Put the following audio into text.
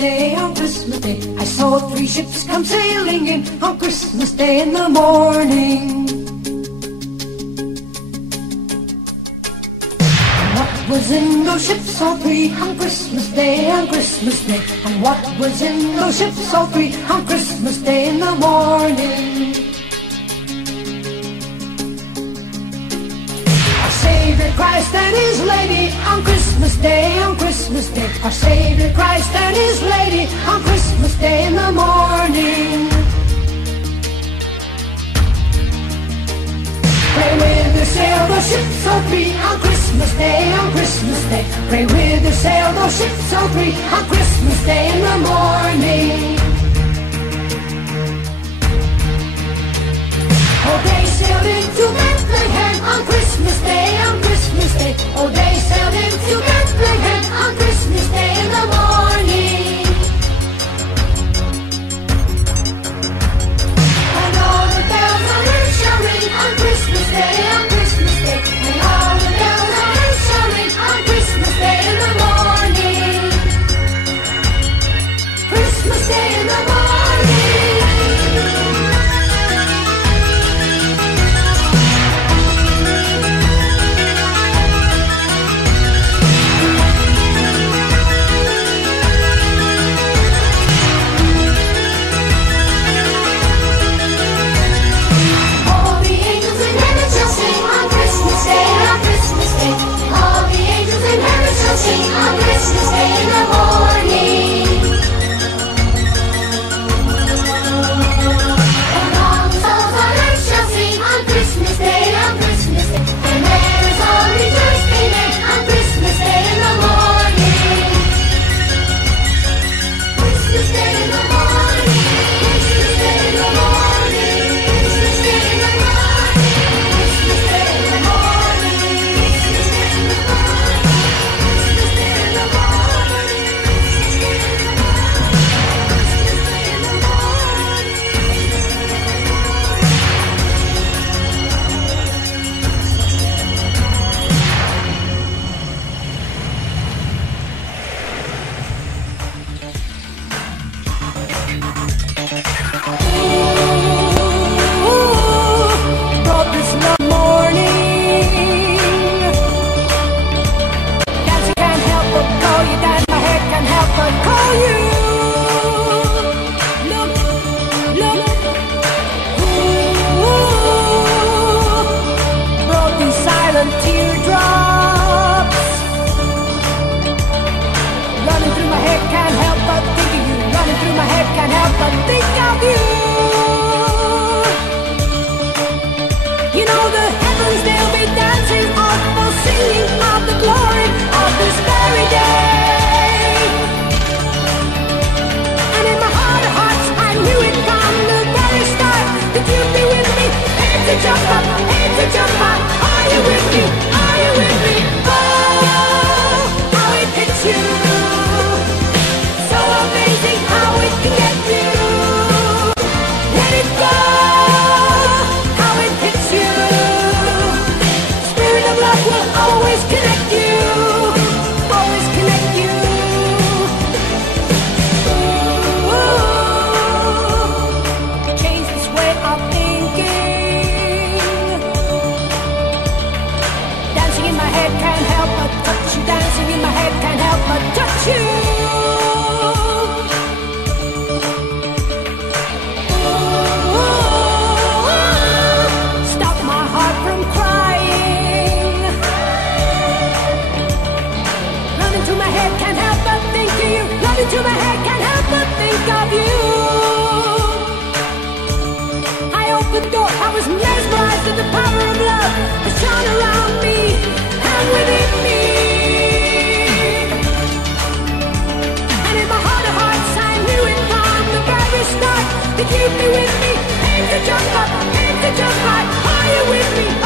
Day, on Christmas Day, I saw 3 ships come sailing in on Christmas Day in the morning. And what was in those ships all 3 on Christmas Day, on Christmas Day? And what was in those ships all 3 on Christmas Day in the morning? Savior Christ and His Lady on Christmas Day, on Christmas Day. Our Savior Christ and His Lady on Christmas Day in the morning. Pray with her, sail those ships all 3 on Christmas Day, on Christmas Day. Pray with her, sail those ships all 3 on Christmas Day in the morning. Oh, they sailed into Bethlehem on Christmas Day, on Christmas Day. Oh, they sailed into Bethlehem on Christmas Day in the morning. And all the bells on earth shall ring on Christmas Day, on Christmas Day. And all the bells on earth shall ring on Christmas Day in the morning. Christmas Day in the morning. Sing on Christmas Day in the morning. And all the souls on earth shall sing on Christmas Day, on Christmas Day. And there is all rejoicing on Christmas Day in the morning. Christmas Day in the morning. Christmas Day in the morning. Christmas Day in the morning. Christmas Day in the morning. Christmas Day in the morning. Keep me with me, aim to jump up, aim to jump high, are you with me?